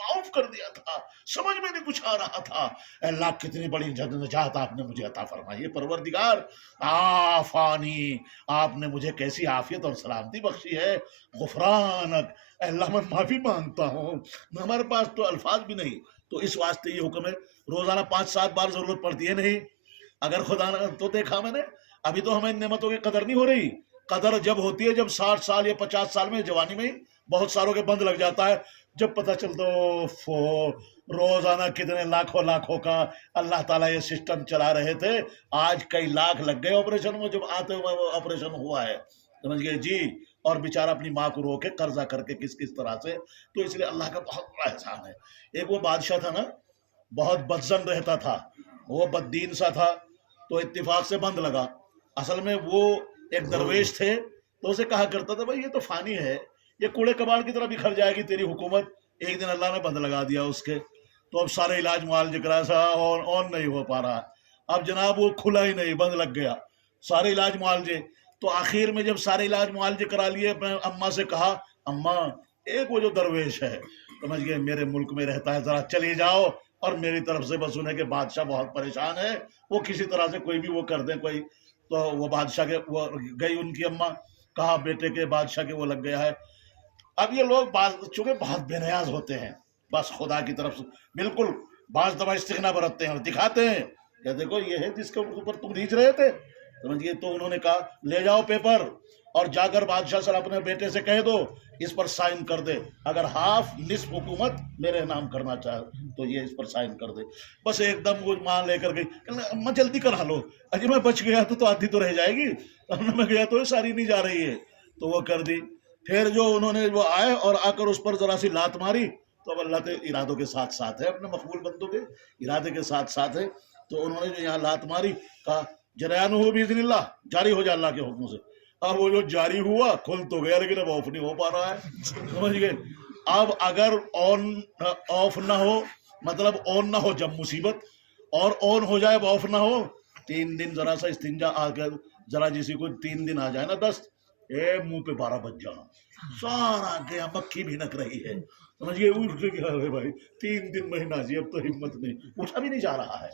معاف کر دیا تھا، سمجھ میں نہیں کچھ آ رہا تھا، اے اللہ کتنی بڑی نجات آپ نے مجھے عطا فرمائی ہے پروردگار، آفانی، آپ نے مجھے کیسی عافیت اور سلامتی بخشی ہے، غفرانک، اے اللہ میں معافی مانگتا ہوں، ہمارے پاس تو الفاظ بھی نہیں، تو اس واسطے یہ حکم ہے روزانہ 5-7 بار ضرورت پڑتی ہے نہیں، اگر خدا نہ تو دیکھا میں نے ابھی تو ہمیں نعمتوں کی قدر نہیں ہو رہی، قدر جب ہوتی ہے جب 60 سال یا 50 سال میں جوانی میں بہت ساروں کے بند لگ جاتا ہے، جب پتہ چلتا روزانہ کتنے لاکھوں کا اللہ تعالیٰ یہ سسٹم چلا رہے تھے، آج کئی لاکھ لگ گئے آپریشن میں، جب آتے ہوئے وہ آپریشن ہوا ہے، سمجھ گئے جی، اور بیچارہ اپنی ماں کو رو کے قرضہ کر کے کس طرح سے، تو اس لیے اللہ کا بہت بڑا احسان ہے۔ ایک وہ بادشاہ تھا نا، بہت بدزن رہتا تھا، وہ بد دین سا تھا، تو اتفاق سے بند لگا، اصل میں وہ ایک درویش تھے، تو اسے کہا کرتا تھا بھائی یہ تو فانی ہے، یہ کوڑے کباڑ کی طرح بکھر جائے گی تیری حکومت، ایک دن اللہ نے بند لگا دیا اس کے، تو اب سارے علاج معالجے کرا سا اور نہیں ہو پا رہا، اب جناب وہ کھلا ہی نہیں، بند لگ گیا سارے علاج معالجے، تو آخر میں جب سارے علاج معالجے کرا لیے، اپنے اماں سے کہا اماں ایک وہ جو درویش ہے سمجھ گئے میرے ملک میں رہتا ہے، ذرا چلی جاؤ اور میری طرف سے بس انہیں کہ بادشاہ بہت پریشان ہے، وہ کسی طرح سے کوئی بھی وہ کر دیں کوئی، تو وہ بادشاہ کے وہ گئی ان کی اماں، کہا بیٹے کے بادشاہ کے وہ لگ گیا ہے، اب یہ لوگ چونکہ بہت بے نیاز ہوتے ہیں، بس خدا کی طرف سے بالکل بعض دفعہ استغنا برتتے ہیں اور دکھاتے ہیں کہ دیکھو یہ ہے جس کے اوپر تم ریچھ رہے تھے، سمجھیے، تو انہوں نے کہا لے جاؤ پیپر اور جا کر بادشاہ صاحب اپنے بیٹے سے کہہ دو اس پر سائن کر دے، اگر نصف حکومت میرے نام کرنا چاہے تو یہ اس پر سائن کر دے، بس ایک دم وہ ماں لے کر گئی، اماں جلدی کرا لو، اجی میں بچ گیا تو آدھی تو رہ جائے گی، میں گیا تو ساری نہیں جا رہی ہے، تو وہ کر دی، پھر جو انہوں نے وہ آئے اور آ کر اس پر ذرا سی لات ماری، تو اب اللہ کے ارادوں کے ساتھ ساتھ ہے، اپنے مقبول بندوں کے ارادے کے ساتھ ساتھ ہے، تو انہوں نے جو یہاں لات ماری کہا جریان ہو باذن اللہ، جاری ہو جائے اللہ کے حکم سے، اب وہ جو جاری ہوا کھل تو گیا لیکن اب آف نہیں ہو پا رہا ہے، سمجھ گئے، اب اگر آف نہ ہو مطلب آن نہ ہو جب مصیبت، اور آن ہو جائے اب آف نہ ہو، 3 دن ذرا سا استنجا آ کر ذرا جسی کو 3 دن آ جائے نا دست، منہ پہ 12 بج جانا، سارا گیا، مکھی بھی نک رہی ہے، سمجھ گئے، اٹھ کے کیا ہے بھائی 3 دن مہینہ جی، اب تو ہمت نہیں، اٹھا بھی نہیں جا رہا ہے،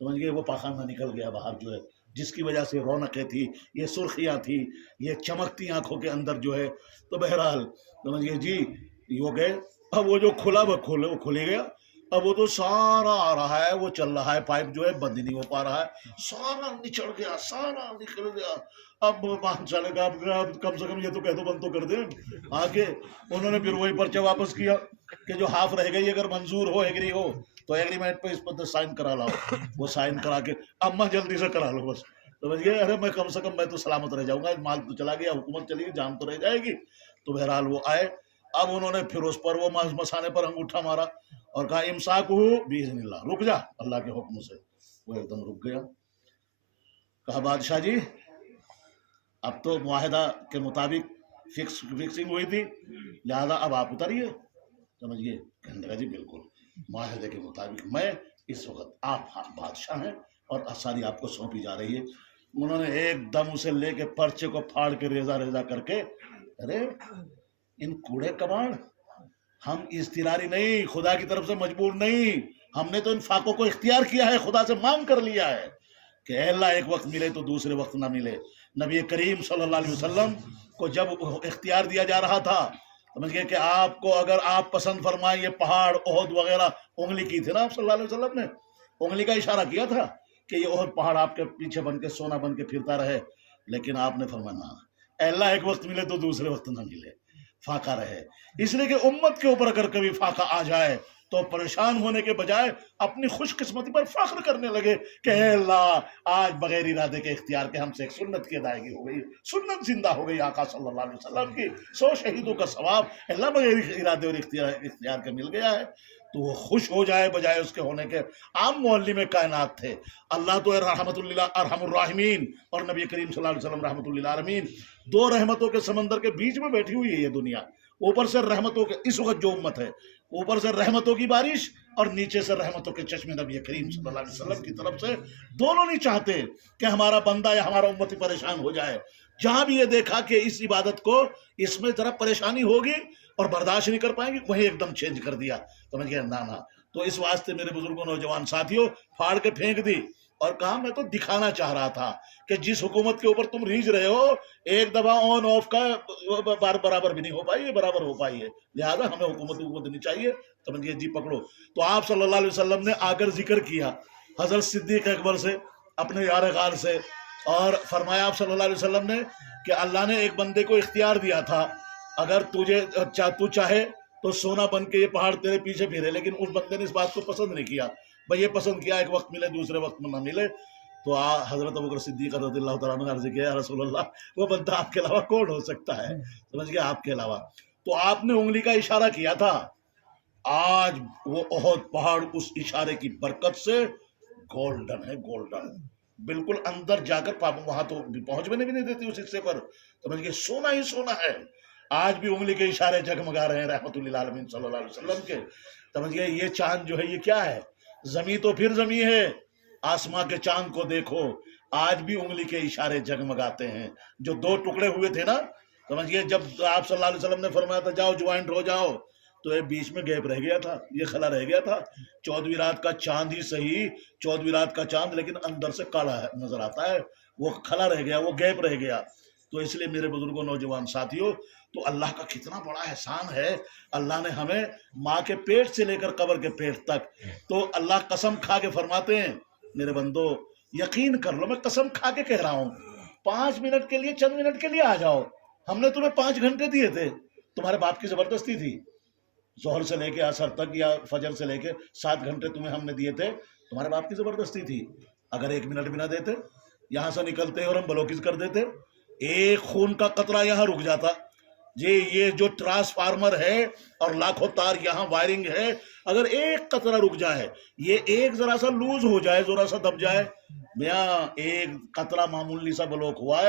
سمجھ گئے، وہ پاخانہ نکل گیا باہر جو ہے، جس کی وجہ سے رونقیں تھی، یہ سرخیاں تھی، یہ چمکتی آنکھوں کے اندر جو ہے، تو بہرحال سمجھ گئے جی، وہ گئے، اب وہ جو کھلا وہ کھلی گیا، اب وہ تو سارا آ رہا ہے، وہ چل رہا ہے، پائپ جو ہے بند نہیں ہو پا رہا ہے، سارا نچڑ گیا، سارا نکل گیا، اب بادشاہ نے کہا کم سے کم یہ تو کہہ دو بند تو کر دیں آگے، انہوں نے پھر وہی پرچہ واپس کیا کہ جو ہاف رہ گئی اگر منظور ہو ایگری ہو تو ایگریمنٹ پہ اس پر سائن کرا لاؤ، وہ سائن کرا کے اماں جلدی سے کرا لو بس، سمجھ گئے، ارے میں کم سے کم میں تو سلامت رہ جاؤں گا، مال تو چلا گیا، حکومت چلی گئی، جان تو رہ جائے گی، تو بہرحال وہ آئے، اب انہوں نے پھر اس پر وہ مسانے پر انگوٹھا مارا اور کہا امساک ہو باذن اللہ، رک جا اللہ کے حکم سے، وہ ایک دم رک گیا، کہا بادشاہ جی اب تو معاہدہ کے مطابق فکسنگ ہوئی تھی لہذا اب آپ اتریے، سمجھیے، کہنے لگا جی بالکل معاہدے کے مطابق میں اس وقت آپ بادشاہ ہیں اور ساری آپ کو سونپی جا رہی ہے، انہوں نے ایک دم اسے لے کے پرچے کو پھاڑ کے ریزہ ریزہ کر کے، ارے ان کوڑے کباڑ، ہم اضطراری نہیں، خدا کی طرف سے مجبور نہیں، ہم نے تو ان فاقوں کو اختیار کیا ہے، خدا سے مانگ کر لیا ہے کہ اے اللہ ایک وقت ملے تو دوسرے وقت نہ ملے، نبی کریم صلی اللہ علیہ وسلم کو جب اختیار دیا جا رہا تھا، سمجھ گئے کہ آپ کو اگر آپ پسند فرمائیں، یہ پہاڑ احد وغیرہ، انگلی کی تھی نا آپ صلی اللہ علیہ وسلم نے، انگلی کا اشارہ کیا تھا کہ یہ احد پہاڑ آپ کے پیچھے بن کے سونا بن کے پھرتا رہے، لیکن آپ نے فرمایا نہ، اے اللہ ایک وقت ملے تو دوسرے وقت نہ ملے، فاقہ رہے، اس لیے کہ امت کے اوپر اگر کبھی فاقہ آ جائے تو پریشان ہونے کے بجائے اپنی خوش قسمتی پر فخر کرنے لگے کہ اے اللہ آج بغیر ارادے کے اختیار کے ہم سے ایک سنت کی ادائیگی ہو گئی، سنت زندہ ہو گئی آقا صلی اللہ علیہ وسلم کی، 100 شہیدوں کا ثواب اللہ بغیر ارادے اور اختیار کے مل گیا ہے، تو وہ خوش ہو جائے بجائے اس کے ہونے کے، عام معلم کائنات تھے، اللہ تو رحمت اللہ ارحم الراحمین اور نبی کریم صلی اللہ علیہ وسلم رحمت اللہ عالمین، 2 رحمتوں کے سمندر کے بیچ میں بیٹھی ہوئی ہے یہ دنیا، اوپر سے رحمتوں کے، اس وقت جو امت ہے اوپر سے رحمتوں کی بارش اور نیچے سے رحمتوں کے چشمے نبی کریم صلی اللہ علیہ وسلم کی طرف سے، دونوں نہیں چاہتے کہ ہمارا بندہ یا ہمارا امتی پریشان ہو جائے۔ جہاں بھی یہ دیکھا کہ اس عبادت کو اس میں ذرا پریشانی ہوگی اور برداشت نہیں کر پائیں گے، وہیں ایک دم چینج کر دیا، سمجھ گئے نا۔ تو اس واسطے میرے بزرگوں نوجوان ساتھیوں پھاڑ کے پھینک دی اور کہا میں تو دکھانا چاہ رہا تھا کہ جس حکومت کے اوپر تم ریج رہے ہو ایک دفعہ آن آف کا برابر بھی نہیں ہو پائی ہے، برابر ہو پائی ہے، لہذا ہمیں حکومت نہیں چاہیے، سمجھیے جی پکڑو۔ تو آپ صلی اللہ علیہ وسلم نے آ کر ذکر کیا حضرت صدیق اکبر سے، اپنے یار غار سے، اور فرمایا آپ صلی اللہ علیہ وسلم نے کہ اللہ نے ایک بندے کو اختیار دیا تھا، اگر تو چاہے تو سونا بن کے یہ پہاڑ تیرے پیچھے پھرے، لیکن اس بندے نے اس بات کو پسند نہیں کیا، بھائی یہ پسند کیا ایک وقت ملے دوسرے وقت میں نہ ملے۔ تو حضرت ابوبکر صدیق رضی اللہ تعالیٰ عنہ نے عرض کیا یا رسول اللہ وہ بندہ آپ کے علاوہ کون ہو سکتا ہے، سمجھ گیا، آپ کے علاوہ۔ تو آپ نے انگلی کا اشارہ کیا تھا، آج وہ احد پہاڑ اس اشارے کی برکت سے گولڈن ہے، گولڈن، بالکل اندر جا کر وہاں تو پہنچ بھی نہیں دیتی اس حصے پر، سمجھ گئے، سونا ہی سونا ہے۔ آج بھی انگلی کے اشارے جگمگا رہے ہیں رحمت للعالمین صلی اللہ علیہ وسلم کے، سمجھ گئے۔ یہ چاند جو ہے یہ کیا ہے، زمین تو پھر زمین ہے، آسماں کے چاند کو دیکھو، آج بھی انگلی کے اشارے جگمگاتے ہیں۔ جو دو ٹکڑے ہوئے تھے نا، سمجھ گئے، جب آپ صلی اللہ علیہ وسلم نے فرمایا تھا جاؤ جوائنٹ ہو جاؤ، تو یہ بیچ میں گیپ رہ گیا تھا، یہ خلا رہ گیا تھا، 14ویں رات کا چاند ہی صحیح، 14ویں رات کا چاند لیکن اندر سے کالا نظر آتا ہے، وہ کھلا رہ گیا، وہ گیپ رہ گیا۔ تو اس لیے میرے بزرگوں نوجوان ساتھیوں، تو اللہ کا کتنا بڑا احسان ہے، اللہ نے ہمیں ماں کے پیٹ سے لے کر قبر کے پیٹ تک، تو اللہ قسم کھا کے فرماتے ہیں میرے بندو یقین کر لو، میں قسم کھا کے کہہ رہا ہوں، 5 منٹ کے لیے، چند منٹ کے لیے آ جاؤ، ہم نے تمہیں 5 گھنٹے دیے تھے، تمہارے باپ کی زبردستی تھی، ظہر سے لے کے عصر تک یا فجر سے لے کے 7 گھنٹے تمہیں ہم نے دیے تھے، تمہارے باپ کی زبردستی تھی، اگر 1 منٹ بھی نہ دیتے، یہاں سے نکلتے اور ہم بلوکز کر دیتے، ایک خون کا قطرہ یہاں رک جاتا جی، یہ جو ٹرانسفارمر ہے اور لاکھوں تار یہاں وائرنگ ہے، اگر ایک قطرہ رک جائے، یہ ایک ذرا سا لوز ہو جائے، ذرا سا دب جائے، میاں ایک قطرہ معمولی سا بلوک ہوا ہے